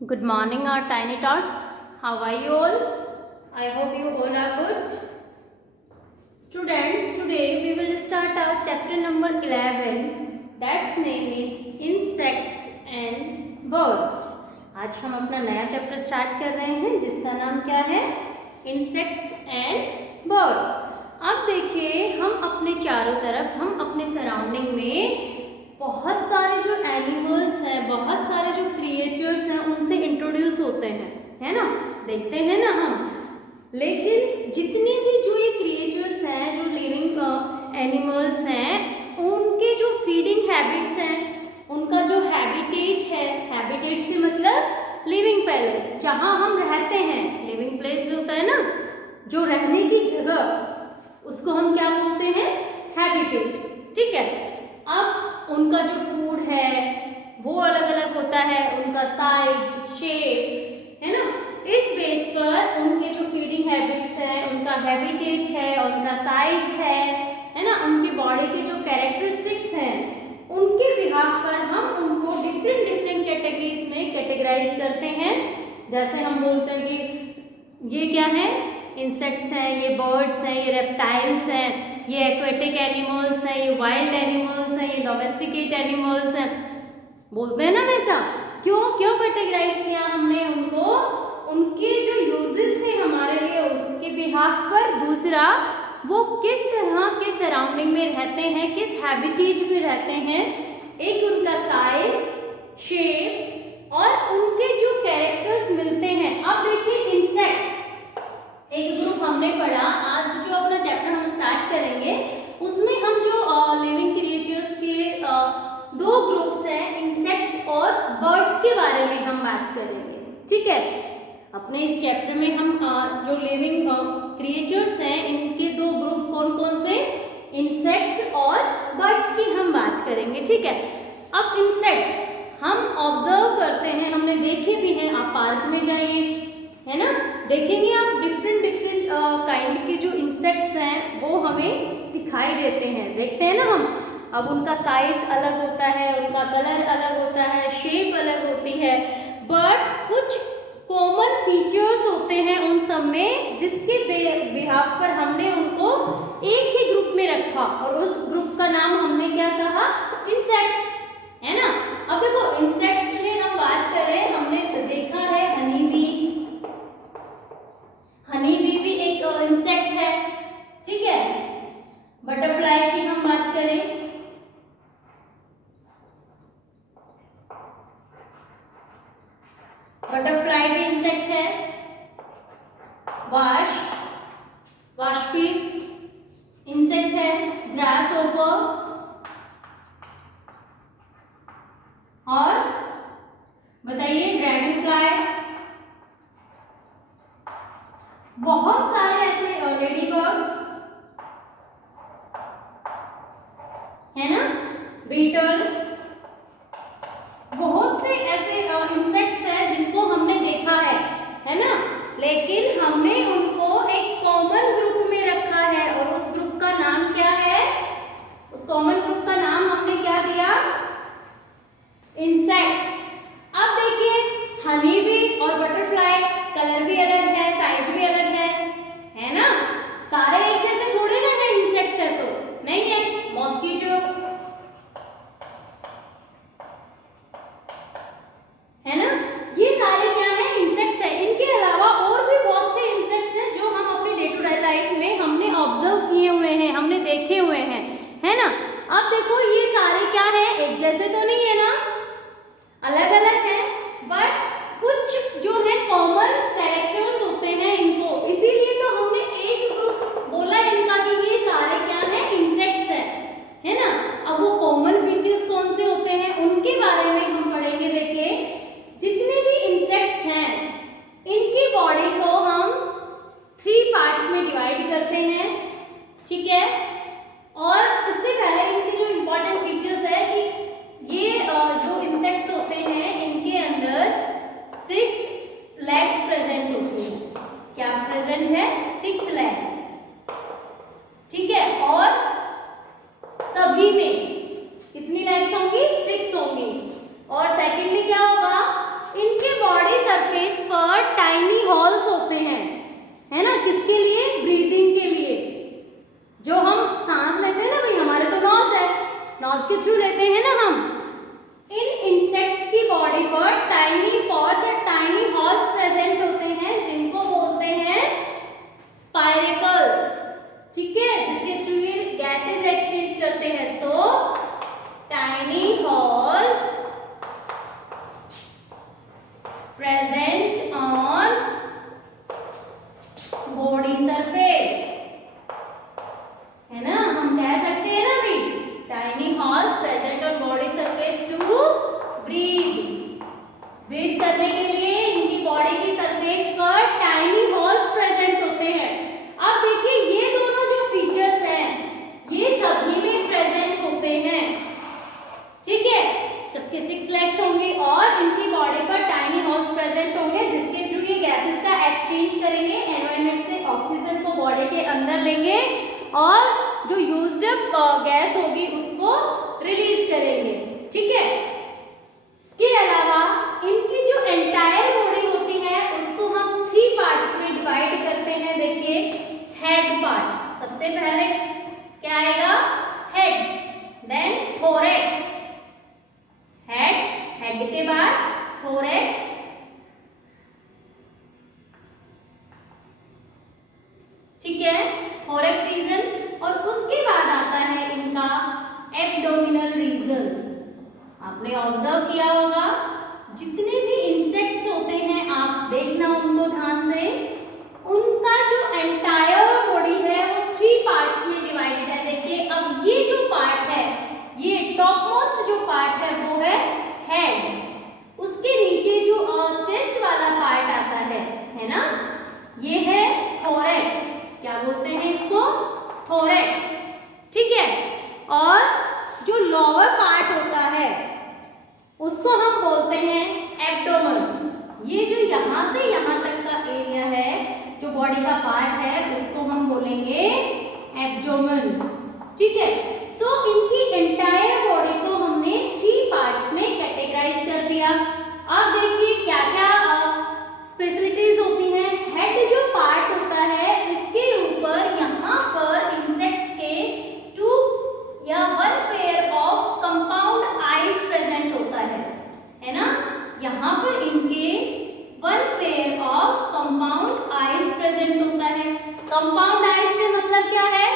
Good morning, our tiny tots. How are you all? I hope you all are good. Students, today we will start our chapter number 11. That's name is Insects and Birds. आज हम अपना नया chapter start कर रहे हैं जिसका नाम क्या है? Insects and Birds. अब देखिए हम अपने चारों तरफ हम अपने सराउंडिंग में बहुत सारे जो एनिमल्स हैं, बहुत सारे जो क्रिएचर्स हैं उनसे इंट्रोड्यूस होते हैं, है ना, देखते हैं ना हम। लेकिन जितने भी जो ये क्रिएचर्स हैं, जो लिविंग एनिमल्स हैं, उनके जो फीडिंग हैबिट्स हैं, उनका जो हैबिटेट है, हैबिटेट से मतलब लिविंग प्लेस, जहाँ हम रहते हैं, लिविंग प्लेस जो होता है ना, जो रहने की जगह, उसको हम क्या बोलते हैं? हैबिटेट। ठीक है। अब उनका जो फूड है वो अलग अलग होता है, उनका साइज, शेप, है ना, इस बेस पर उनके जो फीडिंग हैबिट्स है, उनका हैबिटेट है, उनका साइज है ना, उनकी बॉडी के जो कैरेक्टरिस्टिक्स हैं, उनके बिहाफ पर हम उनको डिफरेंट डिफरेंट कैटेगरीज में कैटेगराइज करते हैं। जैसे हम बोलते हैं कि ये क्या है? इंसेक्ट्स हैं, ये बर्ड्स हैं, ये रेप्टाइल्स हैं, ये एक्वेटिक एनिमल्स हैं, ये वाइल्ड एनिमल्स हैं, ये डोमेस्टिकेट एनिमल्स हैं, बोलते हैं ना वैसा। क्यों कैटेगराइज किया हमने उनको? उनके जो यूजेस थे हमारे लिए उसके बिहाफ पर, दूसरा वो किस तरह के सराउंडिंग में रहते हैं, किस हैबिटेट में रहते हैं, एक उनका साइज, शेप और उनके जो कैरेक्टर्स मिलते हैं। अब देखिए इंसेक्ट्स एक ग्रुप हमने पढ़ा, आज जो अपना चैप्टर हम स्टार्ट करेंगे उसमें हम जो लिविंग क्रिएचर्स के दो ग्रुप्स हैं, इंसेक्ट्स और बर्ड्स के बारे में हम बात करेंगे। ठीक है। अपने इस चैप्टर में हम जो लिविंग क्रिएचर्स हैं इनके दो ग्रुप कौन कौन से? इंसेक्ट्स और बर्ड्स की हम बात करेंगे। ठीक है। अब इंसेक्ट्स हम ऑब्जर्व करते हैं, हमने देखे भी हैं, आप पार्क में जाइए, है ना, देखेंगे आप डिफरेंट काइंड के जो इंसेक्ट्स हैं वो हमें दिखाई देते हैं, देखते हैं ना हम। अब उनका साइज अलग होता है, उनका कलर अलग होता है, शेप अलग होती है, बट कुछ कॉमन फीचर्स होते हैं उन सब में, जिसके बिहाफ पर हमने उनको एक ही ग्रुप में रखा और उस ग्रुप का नाम हमने क्या कहा? इंसेक्ट्स, है ना। अब देखो इंसेक्ट्स में हम बात करें, हमने देखा है हनी बी, हनी बी भी एक इंसेक्ट है। ठीक है। बटरफ्लाई की हम बात करें, बटरफ्लाई भी इंसेक्ट है। वास्प भी इंसेक्ट है। ग्रास होपर और बताइए ड्रैगन फ्लाई, बहुत सारे ऐसे लेडी बर्ड, है ना, बीटल, बहुत से ऐसे इंसेक्ट्स हैं जिनको हमने देखा है ना, लेकिन हमने उनको एक कॉमन ग्रुप में रखा है और उस ग्रुप का नाम क्या है? उस कॉमन ग्रुप का नाम हमने क्या दिया? इंसेक्ट्स। अब देखिए हनी बी और बटरफ्लाई कलर भी अलग है, साइज भी अलग है ना, सारे एक जैसे थोड़े ना है, इंसेक्ट्स है तो नहीं है। मॉस्किटो, है ना, ये सारे क्या है? इंसेक्ट्स है। इनके अलावा और भी बहुत से इंसेक्ट्स हैं जो हम अपनी डे टू डे लाइफ में हमने ऑब्जर्व किए हुए हैं, हमने देखे हुए हैं, है ना। अब देखो ये सारे क्या है? एक जैसे तो नहीं है ना, अलग अलग है, बट कुछ जो है कॉमन कैरेक्टर्स होते हैं इनको, इसीलिए तो हमने एक ग्रुप बोला इनका कि ये सारे क्या है? इंसेक्ट्स है ना। अब वो कॉमन फीचर्स कौन से होते हैं उनके बारे में हम पढ़ेंगे। देखिए जितने भी इंसेक्ट्स हैं इनकी बॉडी को हम 3 पार्ट्स में डिवाइड करते हैं। ठीक है। और इससे पहले इनके जो इम्पोर्टेंट फीचर्स है कि ये जो इंसेक्ट्स होते हैं होते हैं, है ना, किसके लिए? ब्रीदिंग के लिए। जो हम सांस लेते हैं ना भाई, हमारे तो नॉज है, नॉज के थ्रू लेते हैं ना हम। इन इंसेक्ट्स की बॉडी पर टाइनी पॉर्स और टाइनी हॉल्स प्रेजेंट होते हैं, जिनको बोलते हैं स्पाइरेकल्स। ठीक है, जिसके थ्रू ये गैसेस एक्सचेंज करते हैं। So tiny holes present on body surface, है ना, हम कह सकते हैं ना भाई, tiny holes present on body surface to breathe. Breathe करने के लिए इनकी बॉडी की सरफेस पर टाइनी हॉल्स प्रेजेंट होते हैं। अब देखिए ये दोनों जो फीचर्स हैं ये सभी में प्रेजेंट होते हैं। ठीक है, सबके 6 लेग्स होंगे और इनकी बॉडी पर टाइनी हॉल्स प्रेजेंट होंगे, जिसके थ्रू ये गैसेस का एक्सचेंज करेंगे, एनवायरनमेंट से ऑक्सीजन को बॉडी के अंदर लेंगे और जो यूज्ड अप गैस होगी उसको रिलीज करेंगे। ठीक है, इसके अलावा इनकी जो एंटायर बॉडी होती है उसको हम 3 पार्ट्स में डिवाइड करते हैं। देखिए, हेड पार्ट, सबसे पहले क्या आएगा? हेड, देन थोरैक्स, हेड के बाद थोरैक्स, ठीक है, थोरैक्स रीजन, और उसके बाद आता है इनका एब्डोमिनल रीजन। आपने ऑब्जर्व किया होगा जितने भी इंसेक्ट्स होते हैं, आप देखना उनको ध्यान से, उनका जो एंटायर बॉडी है वो 3 पार्ट्स में डिवाइड है। देखिए, अब ये जो पार्ट है, ये टॉप मोस्ट जो पार्ट है वो है हेड। उसके नीचे जो चेस्ट वाला पार्ट आता है ना, ये है थोरैक्स। क्या बोलते हैं इसको? थोरैक्स। ठीक है, और जो लोअर पार्ट होता है उसको हम बोलते हैं एब्डोमेन। ये जो यहाँ से यहाँ तक का एरिया है, जो बॉडी का पार्ट है, उसको हम बोलेंगे एब्डोमेन। ठीक है, सो इनकी एंटायर बॉडी को हमने 3 पार्ट्स में कैटेगराइज कर दिया। अब देखिए क्या क्या स्पेशलिटीज होती हैं। हेड जो पार्ट होता है, इसके ऊपर यहाँ पर इंसेक्ट्स के 2 या 1 pair of compound eyes present होता है ना, यहाँ पर इनके 1 pair of compound eyes present होता है। कंपाउंड आईज से मतलब क्या है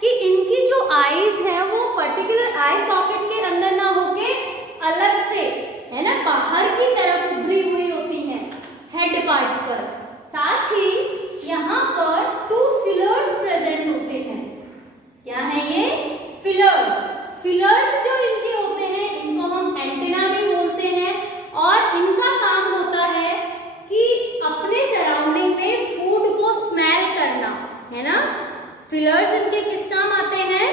कि इनकी जो आईज है वो पर्टिकुलर आई सॉकेट के अंदर ना होके अलग से, है ना, बाहर की तरफ उभरी हुई होती हैं हेड पार्ट पर। साथ ही यहाँ पर 2 फिलर्स प्रेजेंट होते हैं। क्या है ये? फिलर्स। फिलर्स जो इनके होते हैं, इनको हम एंटेना भी बोलते हैं, और इनका काम होता है कि अपने सराउंडिंग में फूड को स्मेल करना, है ना। फिलर्स इनके किस काम आते हैं?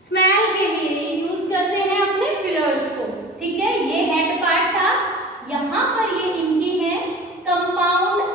स्मेल के लिए यूज करते हैं अपने फिलर्स को। ठीक है, ये हेड पार्ट था। यहाँ पर ये इनकी है कंपाउंड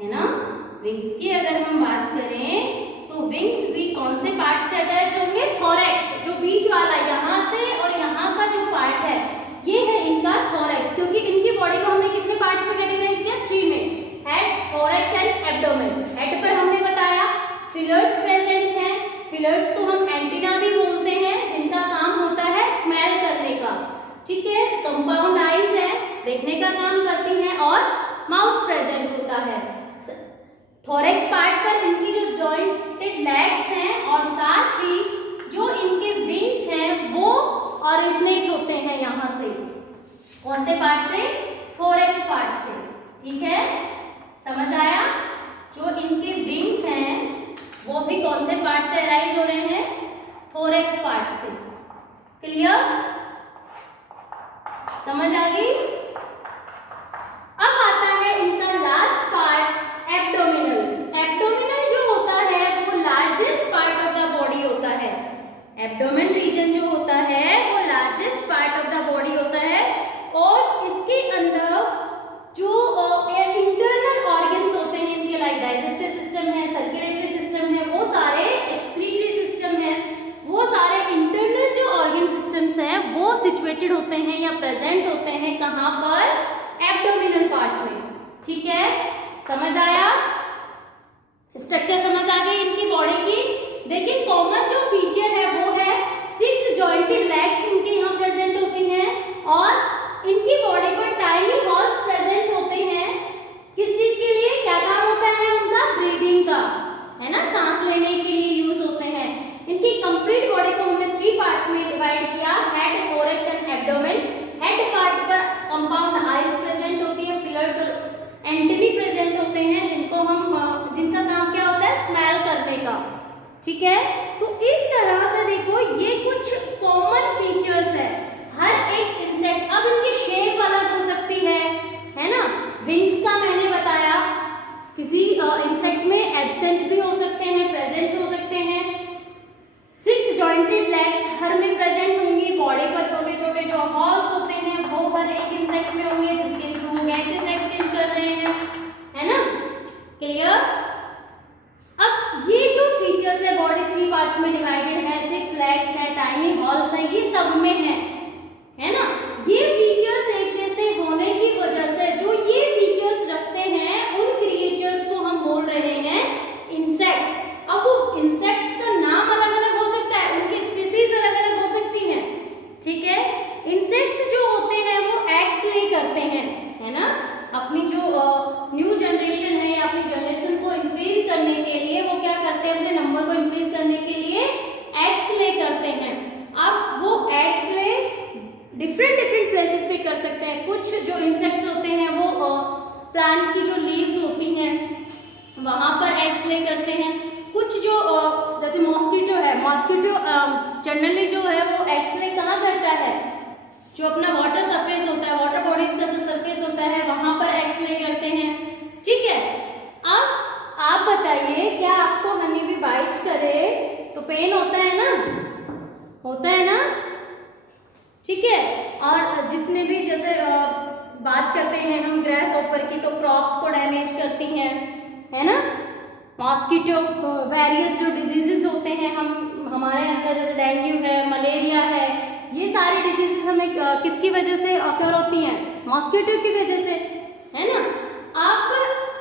है ना। विंग्स की अगर हम बात करें तो विंग्स भी कौन से पार्ट से अटैच होंगे, थोरैक्स, जो बीच वाला यहाँ से और यहाँ का जो पार्ट है ये है इनका थोरैक्स, क्योंकि इनकी बॉडी को हमने कितने पार्ट्स में कैटेगराइज किया, 3 में, head, thorax and abdomen. Head पर हमने बताया फिलर्स प्रेजेंट हैं, फिलर्स को हम एंटीना भी बोलते हैं जिनका काम होता है स्मेल करने का, ठीक है। कंपाउंड आईज है, देखने का काम करती हैं, और माउथ प्रेजेंट होता है। थोरैक्स पार्ट पर इनकी जो जॉइंटेड लेग्स हैं और साथ ही जो इनके विंग्स हैं वो ऑरिजिनेट होते हैं यहाँ से, कौन से पार्ट से, थोरैक्स पार्ट से, ठीक है, समझ आया। जो इनके विंग्स हैं वो भी कौन से पार्ट से अराइज हो रहे हैं, थोरैक्स पार्ट से, क्लियर, समझ आ गई। अब आता है इनका लास्ट पार्ट, एब्डोमिनल। एब्डोमिनल जो होता है वो largest part of the body होता है। एब्डोमेन रीजन जो होता है वो largest part of the body होता है, और इसके अंदर जो इंटरनल ऑर्गन्स होते हैं इनके, लाइक डाइजेस्टिव सिस्टम है, सर्कुलेटरी सिस्टम है, वो सारे, एक्सक्रीटरी सिस्टम है, वो सारे इंटरनल जो ऑर्गन सिस्टम्स हैं वो सिचुएटेड होते हैं या प्रेजेंट होते हैं कहाँ पर, एब्डोमिनल पार्ट में, ठीक है, समझ आया, स्ट्रक्चर समझ आ गई इनकी बॉडी की। देखिए कॉमन जो फीचर है वो है 6 जॉइंटेड लेग्स इनके यहाँ प्रेजेंट होती हैं, और इनकी बॉडी पर टाइनी हॉल्स प्रेजेंट होते हैं, किस चीज के लिए, क्या काम होता है उनका, ब्रीदिंग का, है ना, सांस लेने के लिए यूज होते हैं। इनकी कंप्लीट बॉडी को हमने 3 पार्ट्स में डिवाइड किया, head, thorax and abdomen. Head part पर कंपाउंड आईज प्रेजेंट होती है, फिलर्स और एंटेनी प्रेजेंट होते हैं, जिनका काम क्या होता है, स्मेल करने का, ठीक है। तो इस तरह से देखो ये कुछ कॉमन फीचर्स है हर एक इंसेक्ट। अब इनकी शेप अलग हो सकती है ना। विंग्स का मैंने बताया, किसी इंसेक्ट में एब्सेंट भी हो सकते हैं, प्रेजेंट हो सकते हैं। 6 जॉइंटेड लेग्स हर में प्रेजेंट होंगी, बॉडी पर छोटे छोटे जो हॉल्स होते हैं वो हर एक इंसेक्ट में होंगे, जिसके थ्रू वो गैसेस एक्सचेंज कर रहे हैं, है ना, क्लियर। अब ये जो फीचर्स है, बॉडी 3 पार्ट्स में डिवाइडेड है, 6 लेग्स है, टाइनी हॉल्स है, ये सब में है ना। ये फीचर्स एक जैसे होने की वजह से जो ये फीचर्स रखते हैं उन क्रिएचर्स को हम बोल रहे हैं इंसेक्ट्स। अब वो इंसेक्ट्स का नाम अलग अलग हो सकता है, उनकी स्पीसीज अलग अलग हो सकती हैं, ठीक है। इंसेक्ट्स जो होते हैं वो एग्स ले करते हैं, है ना, अपनी जो न्यू जनरेशन है या अपनी जनरेशन को इंक्रीज करने के लिए वो क्या करते हैं, अपने नंबर को इंक्रीज करने के लिए एग्स ले करते हैं। अब वो एग्स ले डिफरेंट प्लेसेस पे कर सकते हैं। कुछ जो इंसेक्ट्स होते हैं वो प्लांट की जो लीव्स होती हैं वहाँ पर एग्स ले करते हैं। कुछ जो जैसे मॉस्किटो है, मॉस्किटो जनरली जो है वो एग्स ले कहाँ करता है, जो अपना वाटर सरफेस होता है, वाटर बॉडीज का जो सरफेस होता है वहाँ पर एग्स ले करते हैं, ठीक है। अब आप बताइए, क्या आपको हनी भी बाइट करे तो पेन होता है ना, होता है ना, ठीक है। और जितने भी जैसे बात करते हैं हम ग्रास ओपर की, तो क्रॉप्स को डैमेज करती हैं, है ना। मॉस्किटो वेरियस जो डिजीजेस होते हैं हमारे अंदर, जैसे डेंगू है, मलेरिया है, ये सारी डिजीजेस हमें किसकी वजह से ऑकर होती हैं, मॉस्किटो की वजह से, है ना। आप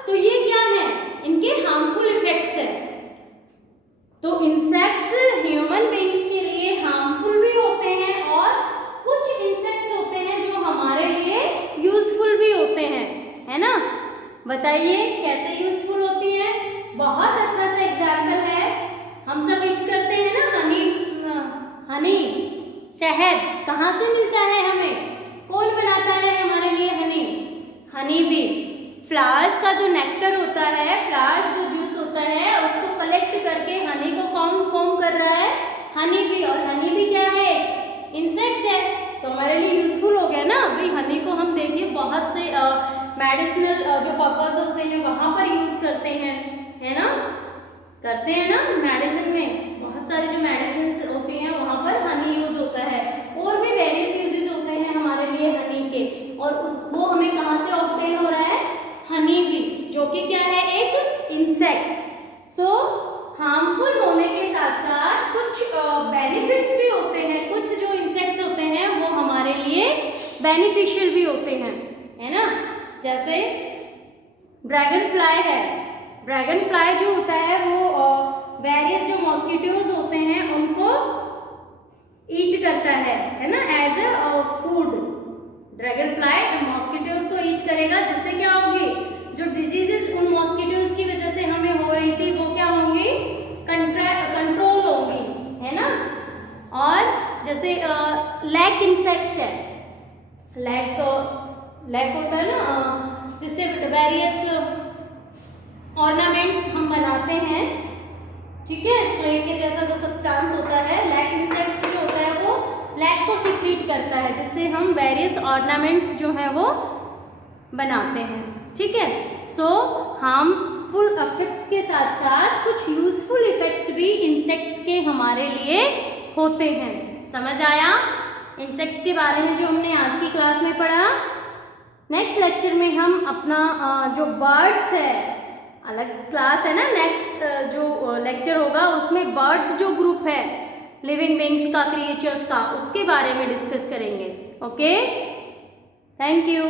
तो ये क्या है, इनके हार्मफुल इफेक्ट्स है। तो इंसेक्ट्स ह्यूमन बीइंग्स के लिए हार्मफुल भी होते हैं और कुछ इंसेक्ट्स होते हैं जो हमारे लिए यूजफुल भी होते हैं, है ना। बताइए कैसे यूजफुल होती है। बहुत अच्छा सा एग्जाम्पल है, हम सब ईट करते हैं ना हनी, शहद कहाँ से मिलता है हमें, कौन बनाता है हमारे लिए हनी भी। फ्लावर्स का जो नेक्टर होता है, फ्लावर्स जो जूस होता है उसको कलेक्ट करके हनी को कौन फॉर्म कर रहा है, हनी भी। और हनी भी क्या है, इंसेक्ट है, तो हमारे लिए यूजफुल हो गया ना। भाई हनी को हम देखिए बहुत से मेडिसिनल जो पर्पस होते हैं वहाँ पर यूज करते हैं, है ना, करते हैं ना। मेडिसिन में बहुत सारी जो मेडिसिन होती हैं वहाँ पर हनी यूज होता है, और भी वेरियस यूजेस होते हैं हमारे लिए हनी के। और वो हमें कहाँ से ऑब्टेन हो रहा है, हनी भी, जो कि क्या है, इंसेक्ट। सो हार्मफुल होने के साथ साथ कुछ बेनिफिट्स भी होते हैं, कुछ जो इंसेक्ट्स होते हैं वो हमारे लिए बेनिफिशियल भी होते हैं, है ना। जैसे ड्रैगन फ्लाई है, ड्रैगन फ्लाई जो होता है वो वेरियस जो मॉस्किटोज होते हैं उनको ईट करता है ना, as a food. Dragonfly mosquitoes को ईट करेगा, जिससे क्या होगी, जो डिजीजेस उन मॉस्किटोज की वजह से हमें हो रही थी वो क्या होंगी, कंट्रोल होंगी, है ना। और जैसे लैक इंसेक्ट है, लैक होता है ना, जिससे वेरियस ऑर्नामेंट्स हम बनाते हैं, ठीक है, क्ले के जैसा जो सब्सटेंस होता है, लैक इंसेक्ट जो होता है वो लैक को सीक्रेट करता है, जिससे हम वेरियस ऑर्नामेंट्स जो है वो बनाते हैं, ठीक है। सो हार्मफुल इफेक्ट्स के साथ साथ कुछ यूजफुल इफेक्ट्स भी इंसेक्ट्स के हमारे लिए होते हैं। समझ आया इंसेक्ट्स के बारे में जो हमने आज की क्लास में पढ़ा। नेक्स्ट लेक्चर में हम अपना जो बर्ड्स है, अलग क्लास है ना, नेक्स्ट जो लेक्चर होगा उसमें बर्ड्स जो ग्रुप है लिविंग बीइंग्स का, क्रिएचर्स का, उसके बारे में डिस्कस करेंगे। Okay, thank you.